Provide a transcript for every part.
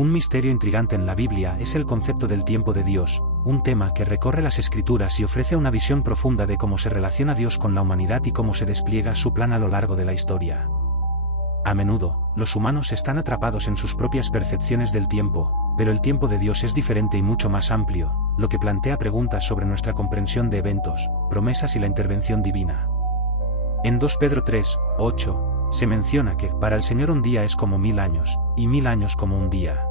Un misterio intrigante en la Biblia es el concepto del tiempo de Dios, un tema que recorre las Escrituras y ofrece una visión profunda de cómo se relaciona Dios con la humanidad y cómo se despliega su plan a lo largo de la historia. A menudo, los humanos están atrapados en sus propias percepciones del tiempo, pero el tiempo de Dios es diferente y mucho más amplio, lo que plantea preguntas sobre nuestra comprensión de eventos, promesas y la intervención divina. En 2 Pedro 3, 8, se menciona que, para el Señor un día es como 1000 años, y 1000 años como un día.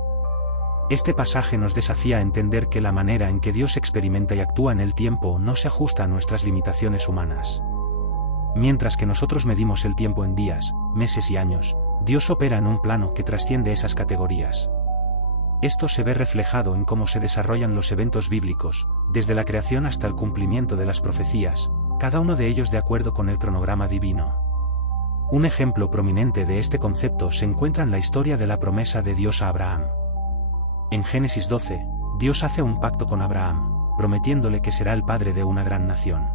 Este pasaje nos desafía a entender que la manera en que Dios experimenta y actúa en el tiempo no se ajusta a nuestras limitaciones humanas. Mientras que nosotros medimos el tiempo en días, meses y años, Dios opera en un plano que trasciende esas categorías. Esto se ve reflejado en cómo se desarrollan los eventos bíblicos, desde la creación hasta el cumplimiento de las profecías, cada uno de ellos de acuerdo con el cronograma divino. Un ejemplo prominente de este concepto se encuentra en la historia de la promesa de Dios a Abraham. En Génesis 12, Dios hace un pacto con Abraham, prometiéndole que será el padre de una gran nación.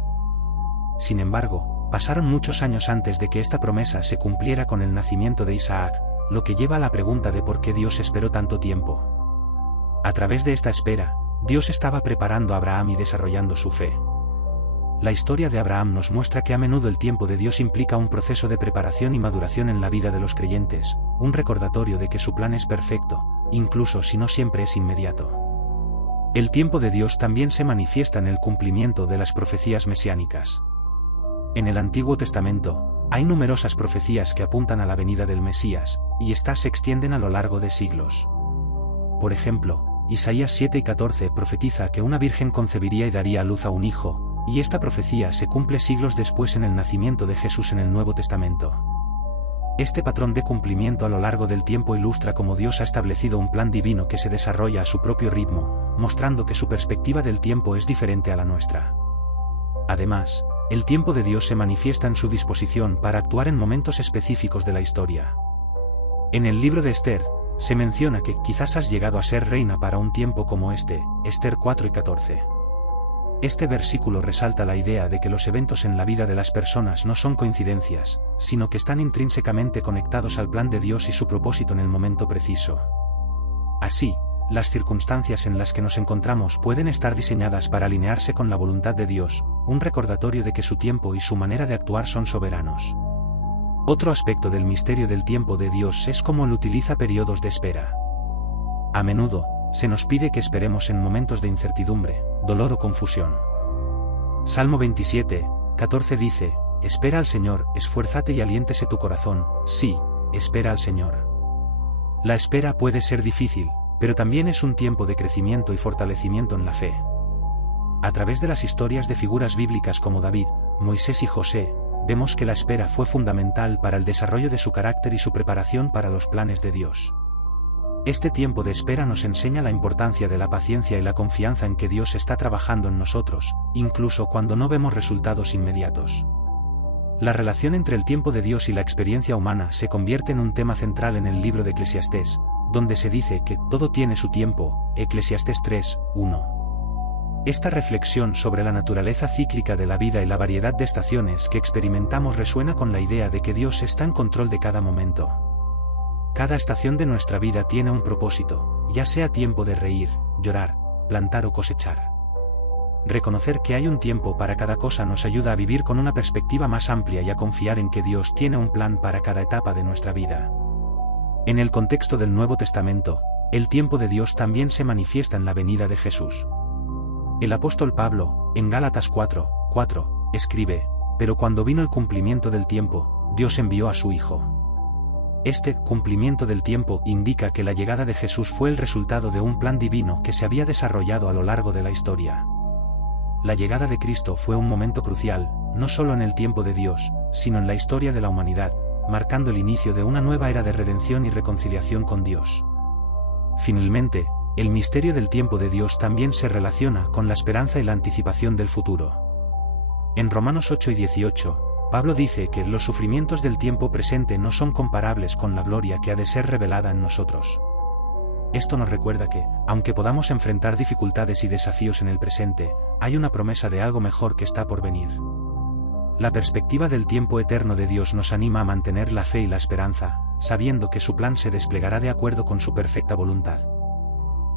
Sin embargo, pasaron muchos años antes de que esta promesa se cumpliera con el nacimiento de Isaac, lo que lleva a la pregunta de por qué Dios esperó tanto tiempo. A través de esta espera, Dios estaba preparando a Abraham y desarrollando su fe. La historia de Abraham nos muestra que a menudo el tiempo de Dios implica un proceso de preparación y maduración en la vida de los creyentes, un recordatorio de que su plan es perfecto, incluso si no siempre es inmediato. El tiempo de Dios también se manifiesta en el cumplimiento de las profecías mesiánicas. En el Antiguo Testamento, hay numerosas profecías que apuntan a la venida del Mesías, y éstas se extienden a lo largo de siglos. Por ejemplo, Isaías 7 y 14 profetiza que una virgen concebiría y daría a luz a un hijo, y esta profecía se cumple siglos después en el nacimiento de Jesús en el Nuevo Testamento. Este patrón de cumplimiento a lo largo del tiempo ilustra cómo Dios ha establecido un plan divino que se desarrolla a su propio ritmo, mostrando que su perspectiva del tiempo es diferente a la nuestra. Además, el tiempo de Dios se manifiesta en su disposición para actuar en momentos específicos de la historia. En el libro de Esther, se menciona que quizás has llegado a ser reina para un tiempo como este, Esther 4 y 14. Este versículo resalta la idea de que los eventos en la vida de las personas no son coincidencias, sino que están intrínsecamente conectados al plan de Dios y su propósito en el momento preciso. Así, las circunstancias en las que nos encontramos pueden estar diseñadas para alinearse con la voluntad de Dios, un recordatorio de que su tiempo y su manera de actuar son soberanos. Otro aspecto del misterio del tiempo de Dios es cómo Él utiliza periodos de espera. A menudo, se nos pide que esperemos en momentos de incertidumbre, dolor o confusión. Salmo 27, 14 dice, espera al Señor, esfuérzate y aliéntese tu corazón, sí, espera al Señor. La espera puede ser difícil, pero también es un tiempo de crecimiento y fortalecimiento en la fe. A través de las historias de figuras bíblicas como David, Moisés y José, vemos que la espera fue fundamental para el desarrollo de su carácter y su preparación para los planes de Dios. Este tiempo de espera nos enseña la importancia de la paciencia y la confianza en que Dios está trabajando en nosotros, incluso cuando no vemos resultados inmediatos. La relación entre el tiempo de Dios y la experiencia humana se convierte en un tema central en el libro de Eclesiastés, donde se dice que todo tiene su tiempo, Eclesiastés 3, 1. Esta reflexión sobre la naturaleza cíclica de la vida y la variedad de estaciones que experimentamos resuena con la idea de que Dios está en control de cada momento. Cada estación de nuestra vida tiene un propósito, ya sea tiempo de reír, llorar, plantar o cosechar. Reconocer que hay un tiempo para cada cosa nos ayuda a vivir con una perspectiva más amplia y a confiar en que Dios tiene un plan para cada etapa de nuestra vida. En el contexto del Nuevo Testamento, el tiempo de Dios también se manifiesta en la venida de Jesús. El apóstol Pablo, en Gálatas 4, 4, escribe, pero cuando vino el cumplimiento del tiempo, Dios envió a su Hijo. Este cumplimiento del tiempo indica que la llegada de Jesús fue el resultado de un plan divino que se había desarrollado a lo largo de la historia. La llegada de Cristo fue un momento crucial, no solo en el tiempo de Dios, sino en la historia de la humanidad, marcando el inicio de una nueva era de redención y reconciliación con Dios. Finalmente, el misterio del tiempo de Dios también se relaciona con la esperanza y la anticipación del futuro. En Romanos 8 y 18, Pablo dice que los sufrimientos del tiempo presente no son comparables con la gloria que ha de ser revelada en nosotros. Esto nos recuerda que, aunque podamos enfrentar dificultades y desafíos en el presente, hay una promesa de algo mejor que está por venir. La perspectiva del tiempo eterno de Dios nos anima a mantener la fe y la esperanza, sabiendo que su plan se desplegará de acuerdo con su perfecta voluntad.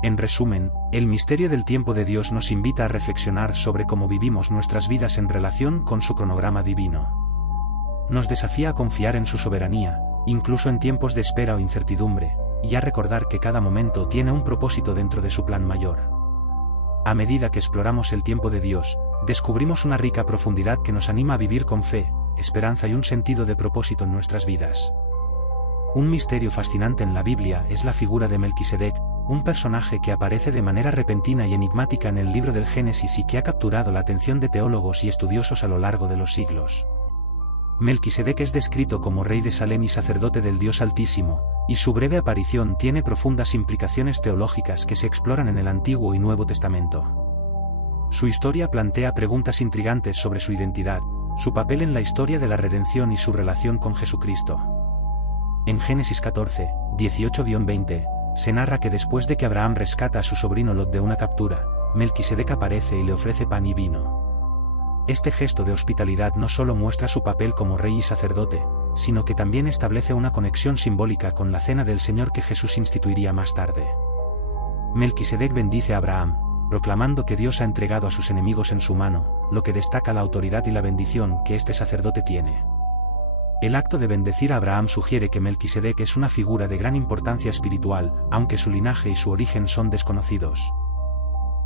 En resumen, el misterio del tiempo de Dios nos invita a reflexionar sobre cómo vivimos nuestras vidas en relación con su cronograma divino. Nos desafía a confiar en su soberanía, incluso en tiempos de espera o incertidumbre, y a recordar que cada momento tiene un propósito dentro de su plan mayor. A medida que exploramos el tiempo de Dios, descubrimos una rica profundidad que nos anima a vivir con fe, esperanza y un sentido de propósito en nuestras vidas. Un misterio fascinante en la Biblia es la figura de Melquisedec, un personaje que aparece de manera repentina y enigmática en el libro del Génesis y que ha capturado la atención de teólogos y estudiosos a lo largo de los siglos. Melquisedec es descrito como rey de Salem y sacerdote del Dios Altísimo, y su breve aparición tiene profundas implicaciones teológicas que se exploran en el Antiguo y Nuevo Testamento. Su historia plantea preguntas intrigantes sobre su identidad, su papel en la historia de la redención y su relación con Jesucristo. En Génesis 14, 18-20, se narra que después de que Abraham rescata a su sobrino Lot de una captura, Melquisedec aparece y le ofrece pan y vino. Este gesto de hospitalidad no solo muestra su papel como rey y sacerdote, sino que también establece una conexión simbólica con la cena del Señor que Jesús instituiría más tarde. Melquisedec bendice a Abraham, proclamando que Dios ha entregado a sus enemigos en su mano, lo que destaca la autoridad y la bendición que este sacerdote tiene. El acto de bendecir a Abraham sugiere que Melquisedec es una figura de gran importancia espiritual, aunque su linaje y su origen son desconocidos.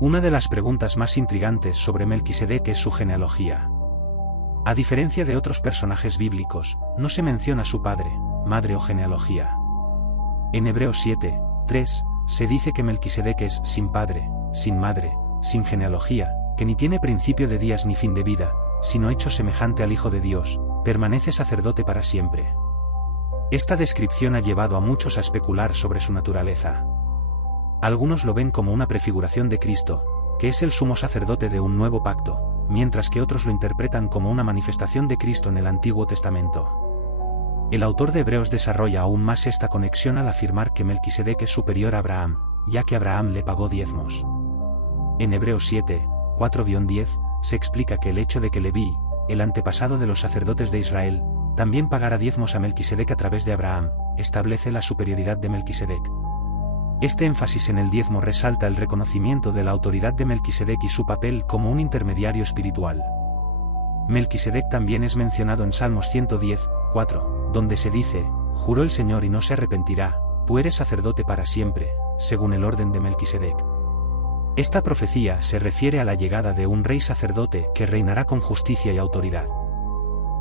Una de las preguntas más intrigantes sobre Melquisedec es su genealogía. A diferencia de otros personajes bíblicos, no se menciona su padre, madre o genealogía. En Hebreos 7, 3, se dice que Melquisedec es sin padre, sin madre, sin genealogía, que ni tiene principio de días ni fin de vida, sino hecho semejante al Hijo de Dios, permanece sacerdote para siempre. Esta descripción ha llevado a muchos a especular sobre su naturaleza. Algunos lo ven como una prefiguración de Cristo, que es el sumo sacerdote de un nuevo pacto, mientras que otros lo interpretan como una manifestación de Cristo en el Antiguo Testamento. El autor de Hebreos desarrolla aún más esta conexión al afirmar que Melquisedec es superior a Abraham, ya que Abraham le pagó diezmos. En Hebreos 7, 4-10, se explica que el hecho de que Leví, el antepasado de los sacerdotes de Israel, también pagara diezmos a Melquisedec a través de Abraham, establece la superioridad de Melquisedec. Este énfasis en el diezmo resalta el reconocimiento de la autoridad de Melquisedec y su papel como un intermediario espiritual. Melquisedec también es mencionado en Salmos 110, 4, donde se dice: «Juró el Señor y no se arrepentirá, tú eres sacerdote para siempre, según el orden de Melquisedec». Esta profecía se refiere a la llegada de un rey sacerdote que reinará con justicia y autoridad.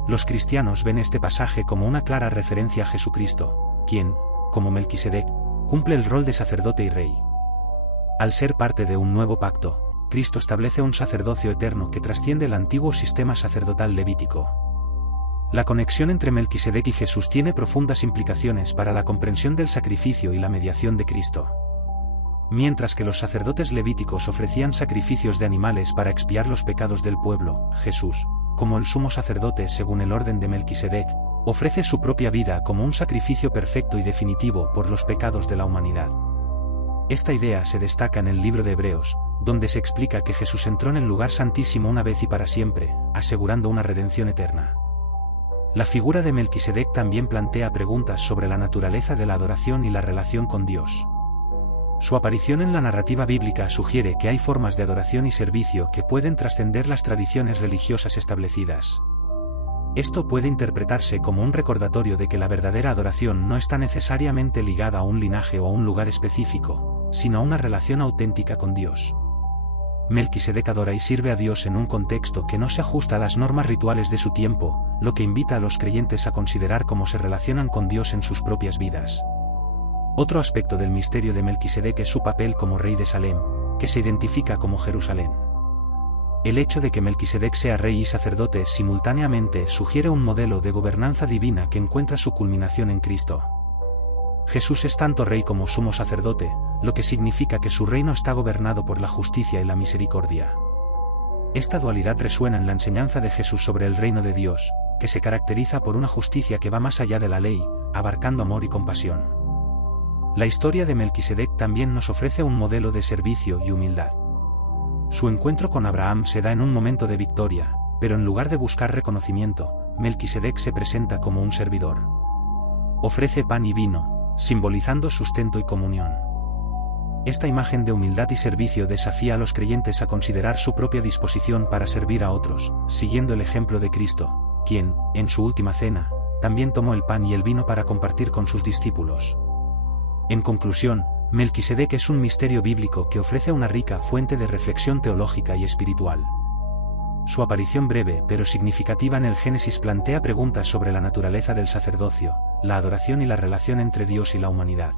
Los cristianos ven este pasaje como una clara referencia a Jesucristo, quien, como Melquisedec, cumple el rol de sacerdote y rey. Al ser parte de un nuevo pacto, Cristo establece un sacerdocio eterno que trasciende el antiguo sistema sacerdotal levítico. La conexión entre Melquisedec y Jesús tiene profundas implicaciones para la comprensión del sacrificio y la mediación de Cristo. Mientras que los sacerdotes levíticos ofrecían sacrificios de animales para expiar los pecados del pueblo, Jesús, como el sumo sacerdote según el orden de Melquisedec, ofrece su propia vida como un sacrificio perfecto y definitivo por los pecados de la humanidad. Esta idea se destaca en el libro de Hebreos, donde se explica que Jesús entró en el lugar santísimo una vez y para siempre, asegurando una redención eterna. La figura de Melquisedec también plantea preguntas sobre la naturaleza de la adoración y la relación con Dios. Su aparición en la narrativa bíblica sugiere que hay formas de adoración y servicio que pueden trascender las tradiciones religiosas establecidas. Esto puede interpretarse como un recordatorio de que la verdadera adoración no está necesariamente ligada a un linaje o a un lugar específico, sino a una relación auténtica con Dios. Melquisedec adora y sirve a Dios en un contexto que no se ajusta a las normas rituales de su tiempo, lo que invita a los creyentes a considerar cómo se relacionan con Dios en sus propias vidas. Otro aspecto del misterio de Melquisedec es su papel como rey de Salem, que se identifica como Jerusalén. El hecho de que Melquisedec sea rey y sacerdote simultáneamente sugiere un modelo de gobernanza divina que encuentra su culminación en Cristo. Jesús es tanto rey como sumo sacerdote, lo que significa que su reino está gobernado por la justicia y la misericordia. Esta dualidad resuena en la enseñanza de Jesús sobre el reino de Dios, que se caracteriza por una justicia que va más allá de la ley, abarcando amor y compasión. La historia de Melquisedec también nos ofrece un modelo de servicio y humildad. Su encuentro con Abraham se da en un momento de victoria, pero en lugar de buscar reconocimiento, Melquisedec se presenta como un servidor. Ofrece pan y vino, simbolizando sustento y comunión. Esta imagen de humildad y servicio desafía a los creyentes a considerar su propia disposición para servir a otros, siguiendo el ejemplo de Cristo, quien, en su última cena, también tomó el pan y el vino para compartir con sus discípulos. En conclusión, Melquisedec es un misterio bíblico que ofrece una rica fuente de reflexión teológica y espiritual. Su aparición breve pero significativa en el Génesis plantea preguntas sobre la naturaleza del sacerdocio, la adoración y la relación entre Dios y la humanidad.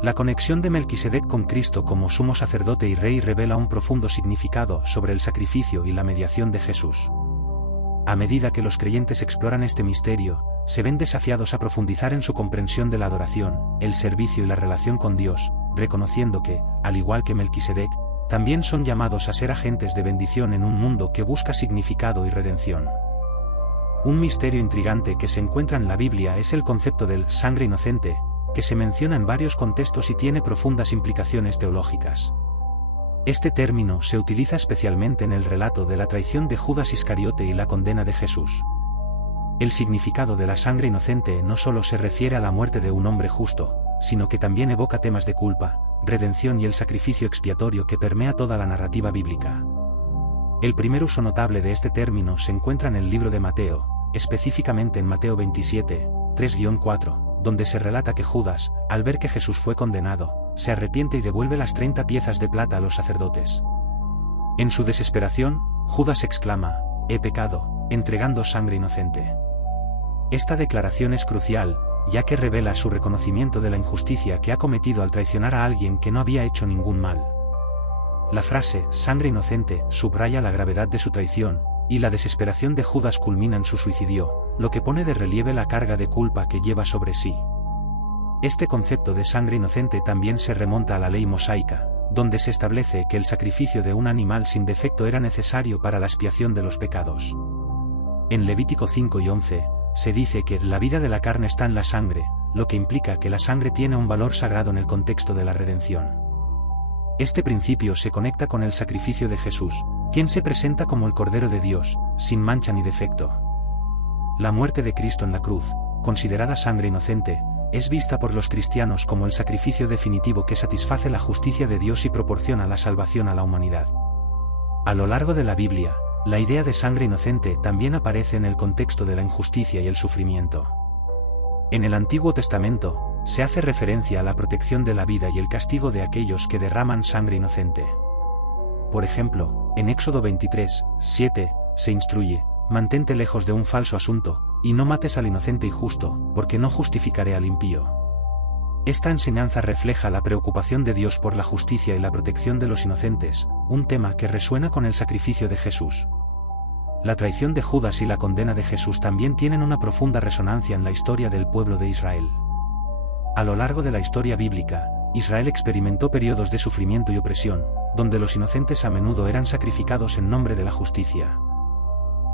La conexión de Melquisedec con Cristo como sumo sacerdote y rey revela un profundo significado sobre el sacrificio y la mediación de Jesús. A medida que los creyentes exploran este misterio, se ven desafiados a profundizar en su comprensión de la adoración, el servicio y la relación con Dios, reconociendo que, al igual que Melquisedec, también son llamados a ser agentes de bendición en un mundo que busca significado y redención. Un misterio intrigante que se encuentra en la Biblia es el concepto del sangre inocente, que se menciona en varios contextos y tiene profundas implicaciones teológicas. Este término se utiliza especialmente en el relato de la traición de Judas Iscariote y la condena de Jesús. El significado de la sangre inocente no solo se refiere a la muerte de un hombre justo, sino que también evoca temas de culpa, redención y el sacrificio expiatorio que permea toda la narrativa bíblica. El primer uso notable de este término se encuentra en el libro de Mateo, específicamente en Mateo 27, 3-4, donde se relata que Judas, al ver que Jesús fue condenado, se arrepiente y devuelve las 30 piezas de plata a los sacerdotes. En su desesperación, Judas exclama: «He pecado», entregando sangre inocente. Esta declaración es crucial, ya que revela su reconocimiento de la injusticia que ha cometido al traicionar a alguien que no había hecho ningún mal. La frase «sangre inocente» subraya la gravedad de su traición, y la desesperación de Judas culmina en su suicidio, lo que pone de relieve la carga de culpa que lleva sobre sí. Este concepto de sangre inocente también se remonta a la ley mosaica, donde se establece que el sacrificio de un animal sin defecto era necesario para la expiación de los pecados. En Levítico 5 y 11, se dice que la vida de la carne está en la sangre, lo que implica que la sangre tiene un valor sagrado en el contexto de la redención. Este principio se conecta con el sacrificio de Jesús, quien se presenta como el Cordero de Dios, sin mancha ni defecto. La muerte de Cristo en la cruz, considerada sangre inocente, es vista por los cristianos como el sacrificio definitivo que satisface la justicia de Dios y proporciona la salvación a la humanidad. A lo largo de la Biblia, la idea de sangre inocente también aparece en el contexto de la injusticia y el sufrimiento. En el Antiguo Testamento, se hace referencia a la protección de la vida y el castigo de aquellos que derraman sangre inocente. Por ejemplo, en Éxodo 23, 7, se instruye: «Mantente lejos de un falso asunto, y no mates al inocente y justo, porque no justificaré al impío». Esta enseñanza refleja la preocupación de Dios por la justicia y la protección de los inocentes, un tema que resuena con el sacrificio de Jesús. La traición de Judas y la condena de Jesús también tienen una profunda resonancia en la historia del pueblo de Israel. A lo largo de la historia bíblica, Israel experimentó periodos de sufrimiento y opresión, donde los inocentes a menudo eran sacrificados en nombre de la justicia.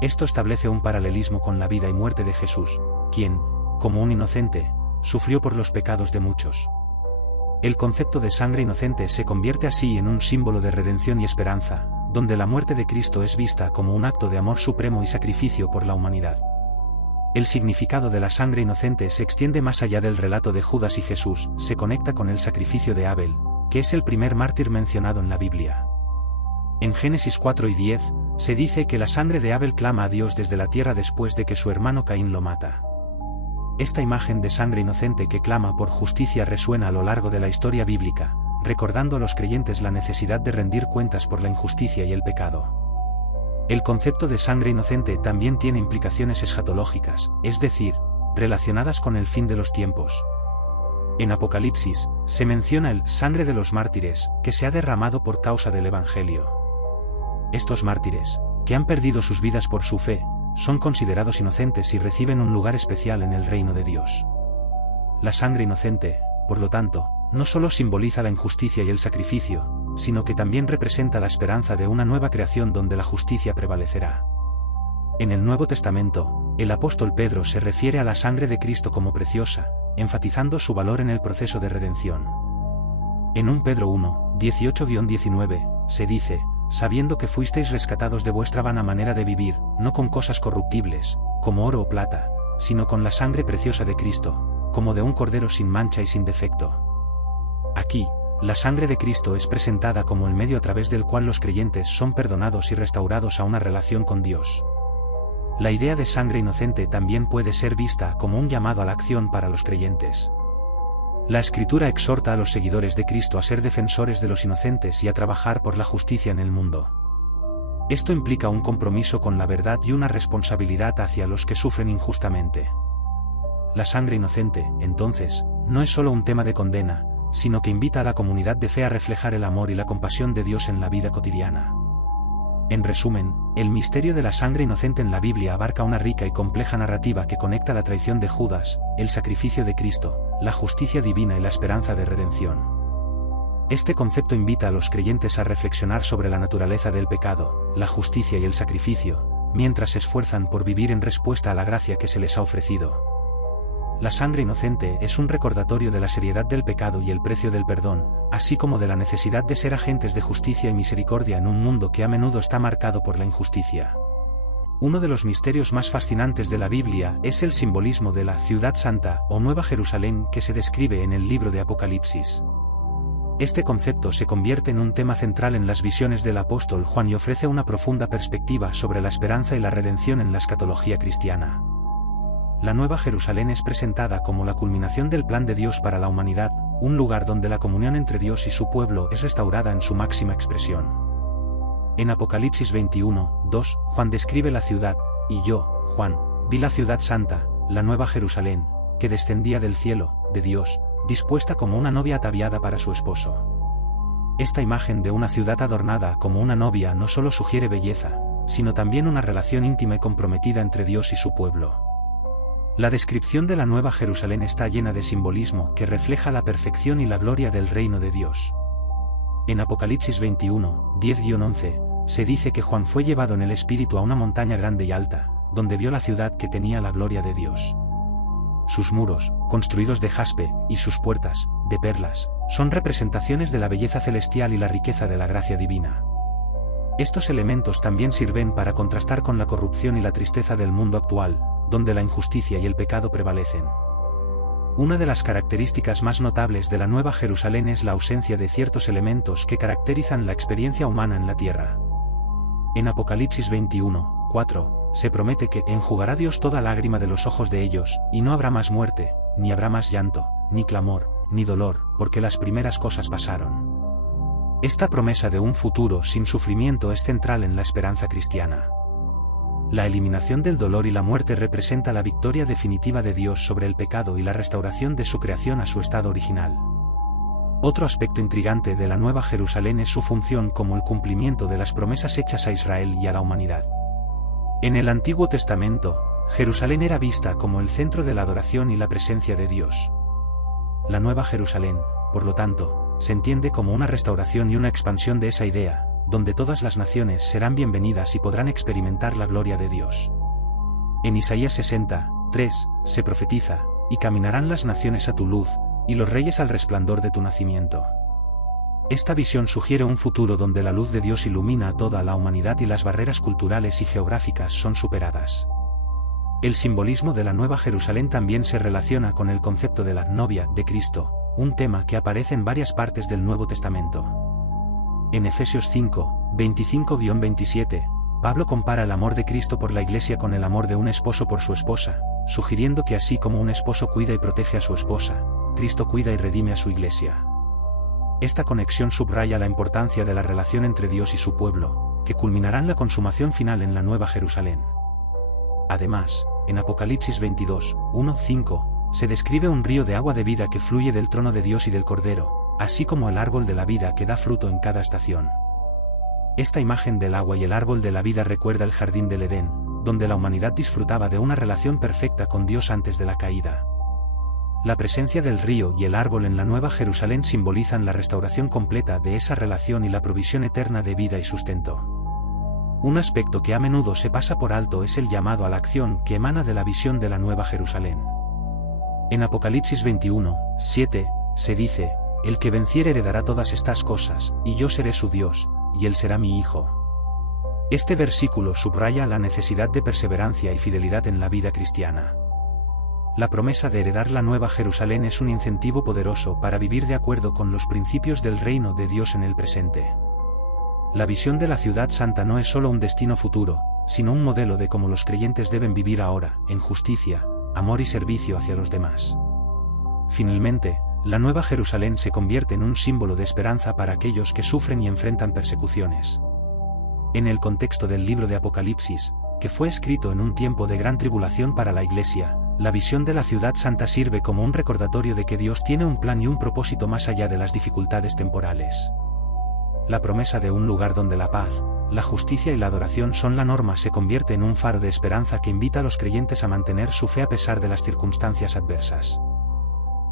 Esto establece un paralelismo con la vida y muerte de Jesús, quien, como un inocente, sufrió por los pecados de muchos. El concepto de sangre inocente se convierte así en un símbolo de redención y esperanza, donde la muerte de Cristo es vista como un acto de amor supremo y sacrificio por la humanidad. El significado de la sangre inocente se extiende más allá del relato de Judas y Jesús, se conecta con el sacrificio de Abel, que es el primer mártir mencionado en la Biblia. En Génesis 4 y 10, se dice que la sangre de Abel clama a Dios desde la tierra después de que su hermano Caín lo mata. Esta imagen de sangre inocente que clama por justicia resuena a lo largo de la historia bíblica, recordando a los creyentes la necesidad de rendir cuentas por la injusticia y el pecado. El concepto de sangre inocente también tiene implicaciones escatológicas, es decir, relacionadas con el fin de los tiempos. En Apocalipsis, se menciona el sangre de los mártires, que se ha derramado por causa del Evangelio. Estos mártires, que han perdido sus vidas por su fe, son considerados inocentes y reciben un lugar especial en el reino de Dios. La sangre inocente, por lo tanto, no solo simboliza la injusticia y el sacrificio, sino que también representa la esperanza de una nueva creación donde la justicia prevalecerá. En el Nuevo Testamento, el apóstol Pedro se refiere a la sangre de Cristo como preciosa, enfatizando su valor en el proceso de redención. En 1 Pedro 1, 18-19, se dice: «Sabiendo que fuisteis rescatados de vuestra vana manera de vivir, no con cosas corruptibles, como oro o plata, sino con la sangre preciosa de Cristo, como de un cordero sin mancha y sin defecto. Aquí, la sangre de Cristo es presentada como el medio a través del cual los creyentes son perdonados y restaurados a una relación con Dios. La idea de sangre inocente también puede ser vista como un llamado a la acción para los creyentes. La Escritura exhorta a los seguidores de Cristo a ser defensores de los inocentes y a trabajar por la justicia en el mundo. Esto implica un compromiso con la verdad y una responsabilidad hacia los que sufren injustamente. La sangre inocente, entonces, no es solo un tema de condena, sino que invita a la comunidad de fe a reflejar el amor y la compasión de Dios en la vida cotidiana. En resumen, el misterio de la sangre inocente en la Biblia abarca una rica y compleja narrativa que conecta la traición de Judas, el sacrificio de Cristo, la justicia divina y la esperanza de redención. Este concepto invita a los creyentes a reflexionar sobre la naturaleza del pecado, la justicia y el sacrificio, mientras se esfuerzan por vivir en respuesta a la gracia que se les ha ofrecido. La sangre inocente es un recordatorio de la seriedad del pecado y el precio del perdón, así como de la necesidad de ser agentes de justicia y misericordia en un mundo que a menudo está marcado por la injusticia. Uno de los misterios más fascinantes de la Biblia es el simbolismo de la Ciudad Santa o Nueva Jerusalén que se describe en el libro de Apocalipsis. Este concepto se convierte en un tema central en las visiones del apóstol Juan y ofrece una profunda perspectiva sobre la esperanza y la redención en la escatología cristiana. La Nueva Jerusalén es presentada como la culminación del plan de Dios para la humanidad, un lugar donde la comunión entre Dios y su pueblo es restaurada en su máxima expresión. En Apocalipsis 21:2, Juan describe la ciudad, y yo, Juan, vi la ciudad santa, la Nueva Jerusalén, que descendía del cielo, de Dios, dispuesta como una novia ataviada para su esposo. Esta imagen de una ciudad adornada como una novia no solo sugiere belleza, sino también una relación íntima y comprometida entre Dios y su pueblo. La descripción de la Nueva Jerusalén está llena de simbolismo que refleja la perfección y la gloria del reino de Dios. En Apocalipsis 21:10-11, se dice que Juan fue llevado en el espíritu a una montaña grande y alta, donde vio la ciudad que tenía la gloria de Dios. Sus muros, construidos de jaspe, y sus puertas, de perlas, son representaciones de la belleza celestial y la riqueza de la gracia divina. Estos elementos también sirven para contrastar con la corrupción y la tristeza del mundo actual, donde la injusticia y el pecado prevalecen. Una de las características más notables de la Nueva Jerusalén es la ausencia de ciertos elementos que caracterizan la experiencia humana en la tierra. En Apocalipsis 21:4, se promete que enjugará Dios toda lágrima de los ojos de ellos, y no habrá más muerte, ni habrá más llanto, ni clamor, ni dolor, porque las primeras cosas pasaron. Esta promesa de un futuro sin sufrimiento es central en la esperanza cristiana. La eliminación del dolor y la muerte representa la victoria definitiva de Dios sobre el pecado y la restauración de su creación a su estado original. Otro aspecto intrigante de la Nueva Jerusalén es su función como el cumplimiento de las promesas hechas a Israel y a la humanidad. En el Antiguo Testamento, Jerusalén era vista como el centro de la adoración y la presencia de Dios. La Nueva Jerusalén, por lo tanto, se entiende como una restauración y una expansión de esa idea, donde todas las naciones serán bienvenidas y podrán experimentar la gloria de Dios. En Isaías 60:3, se profetiza, y caminarán las naciones a tu luz, y los reyes al resplandor de tu nacimiento. Esta visión sugiere un futuro donde la luz de Dios ilumina a toda la humanidad y las barreras culturales y geográficas son superadas. El simbolismo de la Nueva Jerusalén también se relaciona con el concepto de la novia de Cristo, un tema que aparece en varias partes del Nuevo Testamento. En Efesios 5:25-27, Pablo compara el amor de Cristo por la Iglesia con el amor de un esposo por su esposa, sugiriendo que así como un esposo cuida y protege a su esposa, Cristo cuida y redime a su Iglesia. Esta conexión subraya la importancia de la relación entre Dios y su pueblo, que culminará en la consumación final en la Nueva Jerusalén. Además, en Apocalipsis 22:1-5, se describe un río de agua de vida que fluye del trono de Dios y del Cordero, así como el árbol de la vida que da fruto en cada estación. Esta imagen del agua y el árbol de la vida recuerda el jardín del Edén, donde la humanidad disfrutaba de una relación perfecta con Dios antes de la caída. La presencia del río y el árbol en la Nueva Jerusalén simbolizan la restauración completa de esa relación y la provisión eterna de vida y sustento. Un aspecto que a menudo se pasa por alto es el llamado a la acción que emana de la visión de la Nueva Jerusalén. En Apocalipsis 21:7, se dice, «El que venciere heredará todas estas cosas, y yo seré su Dios, y él será mi hijo». Este versículo subraya la necesidad de perseverancia y fidelidad en la vida cristiana. la promesa de heredar la Nueva Jerusalén es un incentivo poderoso para vivir de acuerdo con los principios del reino de Dios en el presente. La visión de la ciudad santa no es solo un destino futuro, sino un modelo de cómo los creyentes deben vivir ahora, en justicia, amor y servicio hacia los demás. Finalmente, la Nueva Jerusalén se convierte en un símbolo de esperanza para aquellos que sufren y enfrentan persecuciones. En el contexto del libro de Apocalipsis, que fue escrito en un tiempo de gran tribulación para la Iglesia, la visión de la ciudad santa sirve como un recordatorio de que Dios tiene un plan y un propósito más allá de las dificultades temporales. La promesa de un lugar donde la paz, la justicia y la adoración son la norma se convierte en un faro de esperanza que invita a los creyentes a mantener su fe a pesar de las circunstancias adversas.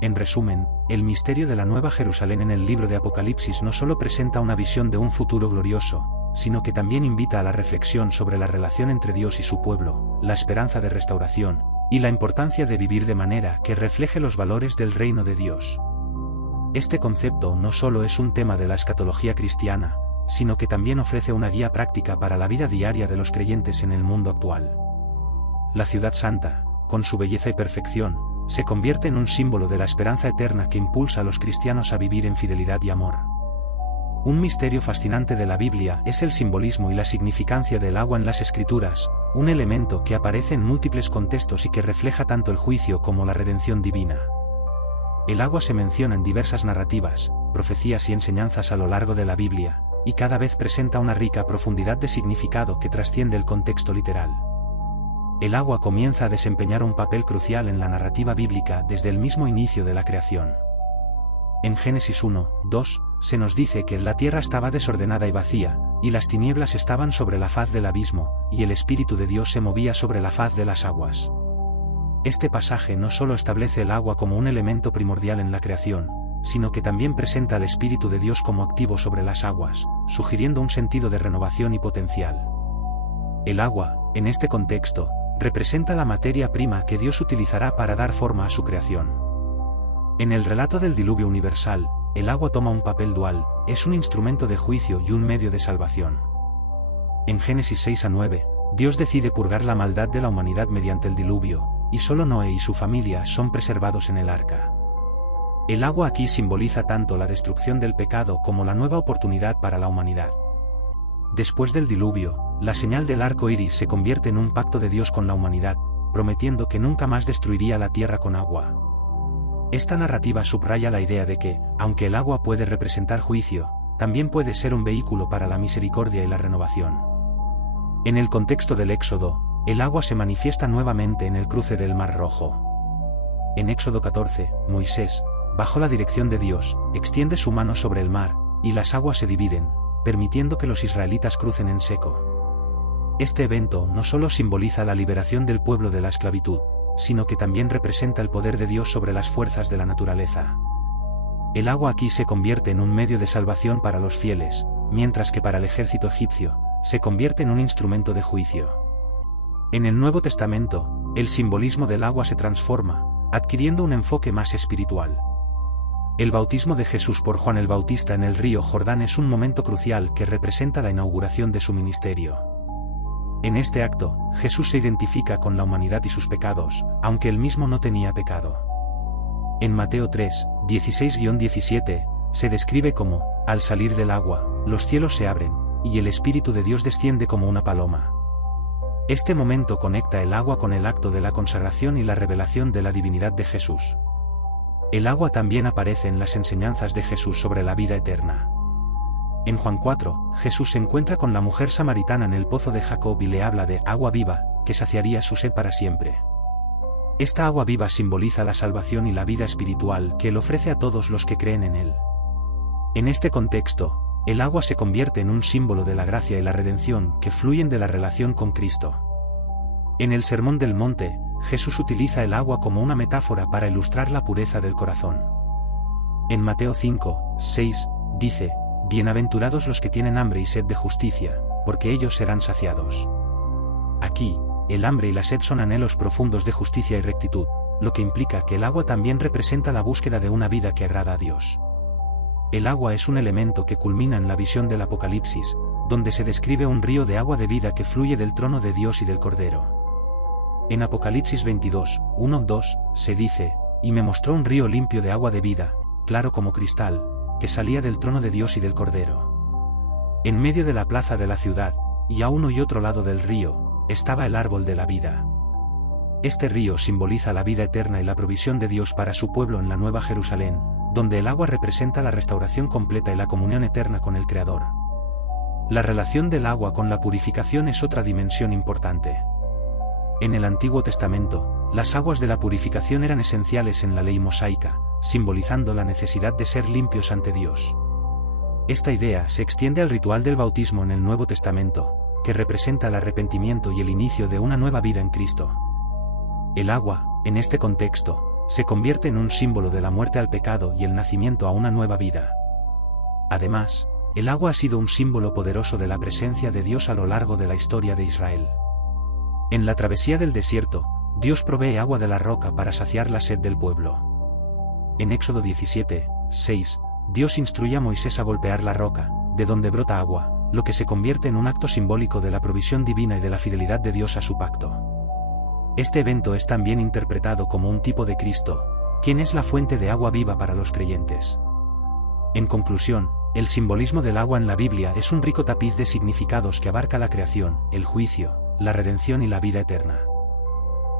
En resumen, el misterio de la Nueva Jerusalén en el libro de Apocalipsis no solo presenta una visión de un futuro glorioso, sino que también invita a la reflexión sobre la relación entre Dios y su pueblo, la esperanza de restauración, y la importancia de vivir de manera que refleje los valores del reino de Dios. Este concepto no solo es un tema de la escatología cristiana, sino que también ofrece una guía práctica para la vida diaria de los creyentes en el mundo actual. La ciudad santa, con su belleza y perfección, se convierte en un símbolo de la esperanza eterna que impulsa a los cristianos a vivir en fidelidad y amor. Un misterio fascinante de la Biblia es el simbolismo y la significancia del agua en las Escrituras, un elemento que aparece en múltiples contextos y que refleja tanto el juicio como la redención divina. El agua se menciona en diversas narrativas, profecías y enseñanzas a lo largo de la Biblia, y cada vez presenta una rica profundidad de significado que trasciende el contexto literal. El agua comienza a desempeñar un papel crucial en la narrativa bíblica desde el mismo inicio de la creación. En Génesis 1:2, se nos dice que la tierra estaba desordenada y vacía, y las tinieblas estaban sobre la faz del abismo, y el Espíritu de Dios se movía sobre la faz de las aguas. Este pasaje no solo establece el agua como un elemento primordial en la creación, sino que también presenta al Espíritu de Dios como activo sobre las aguas, sugiriendo un sentido de renovación y potencial. El agua, en este contexto, representa la materia prima que Dios utilizará para dar forma a su creación. En el relato del diluvio universal, el agua toma un papel dual, es un instrumento de juicio y un medio de salvación. En Génesis 6-9, Dios decide purgar la maldad de la humanidad mediante el diluvio, y solo Noé y su familia son preservados en el arca. El agua aquí simboliza tanto la destrucción del pecado como la nueva oportunidad para la humanidad. Después del diluvio, la señal del arco iris se convierte en un pacto de Dios con la humanidad, prometiendo que nunca más destruiría la tierra con agua. Esta narrativa subraya la idea de que, aunque el agua puede representar juicio, también puede ser un vehículo para la misericordia y la renovación. En el contexto del Éxodo, el agua se manifiesta nuevamente en el cruce del Mar Rojo. En Éxodo 14, Moisés, bajo la dirección de Dios, extiende su mano sobre el mar, y las aguas se dividen, permitiendo que los israelitas crucen en seco. Este evento no solo simboliza la liberación del pueblo de la esclavitud, sino que también representa el poder de Dios sobre las fuerzas de la naturaleza. El agua aquí se convierte en un medio de salvación para los fieles, mientras que para el ejército egipcio, se convierte en un instrumento de juicio. En el Nuevo Testamento, el simbolismo del agua se transforma, adquiriendo un enfoque más espiritual. El bautismo de Jesús por Juan el Bautista en el río Jordán es un momento crucial que representa la inauguración de su ministerio. En este acto, Jesús se identifica con la humanidad y sus pecados, aunque él mismo no tenía pecado. En Mateo 3, 16-17, se describe como, al salir del agua, los cielos se abren, y el Espíritu de Dios desciende como una paloma. Este momento conecta el agua con el acto de la consagración y la revelación de la divinidad de Jesús. El agua también aparece en las enseñanzas de Jesús sobre la vida eterna. En Juan 4, Jesús se encuentra con la mujer samaritana en el pozo de Jacob y le habla de agua viva, que saciaría su sed para siempre. Esta agua viva simboliza la salvación y la vida espiritual que él ofrece a todos los que creen en él. En este contexto, el agua se convierte en un símbolo de la gracia y la redención que fluyen de la relación con Cristo. En el Sermón del Monte, Jesús utiliza el agua como una metáfora para ilustrar la pureza del corazón. En Mateo 5, 6, dice, «Bienaventurados los que tienen hambre y sed de justicia, porque ellos serán saciados». Aquí, el hambre y la sed son anhelos profundos de justicia y rectitud, lo que implica que el agua también representa la búsqueda de una vida que agrada a Dios. El agua es un elemento que culmina en la visión del Apocalipsis, donde se describe un río de agua de vida que fluye del trono de Dios y del Cordero. En Apocalipsis 22, 1-2, se dice, y me mostró un río limpio de agua de vida, claro como cristal, que salía del trono de Dios y del Cordero. En medio de la plaza de la ciudad, y a uno y otro lado del río, estaba el árbol de la vida. Este río simboliza la vida eterna y la provisión de Dios para su pueblo en la Nueva Jerusalén, donde el agua representa la restauración completa y la comunión eterna con el Creador. La relación del agua con la purificación es otra dimensión importante. En el Antiguo Testamento, las aguas de la purificación eran esenciales en la ley mosaica, simbolizando la necesidad de ser limpios ante Dios. Esta idea se extiende al ritual del bautismo en el Nuevo Testamento, que representa el arrepentimiento y el inicio de una nueva vida en Cristo. El agua, en este contexto, se convierte en un símbolo de la muerte al pecado y el nacimiento a una nueva vida. Además, el agua ha sido un símbolo poderoso de la presencia de Dios a lo largo de la historia de Israel. En la travesía del desierto, Dios provee agua de la roca para saciar la sed del pueblo. En Éxodo 17, 6, Dios instruye a Moisés a golpear la roca, de donde brota agua, lo que se convierte en un acto simbólico de la provisión divina y de la fidelidad de Dios a su pacto. Este evento es también interpretado como un tipo de Cristo, quien es la fuente de agua viva para los creyentes. En conclusión, el simbolismo del agua en la Biblia es un rico tapiz de significados que abarca la creación, el juicio, la redención y la vida eterna.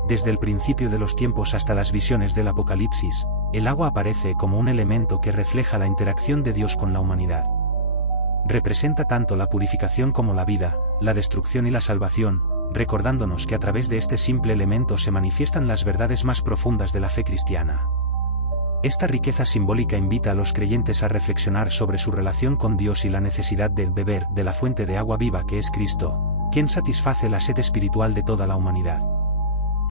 Desde el principio de los tiempos hasta las visiones del Apocalipsis, el agua aparece como un elemento que refleja la interacción de Dios con la humanidad. Representa tanto la purificación como la vida, la destrucción y la salvación, recordándonos que a través de este simple elemento se manifiestan las verdades más profundas de la fe cristiana. Esta riqueza simbólica invita a los creyentes a reflexionar sobre su relación con Dios y la necesidad de beber de la fuente de agua viva que es Cristo, quien satisface la sed espiritual de toda la humanidad.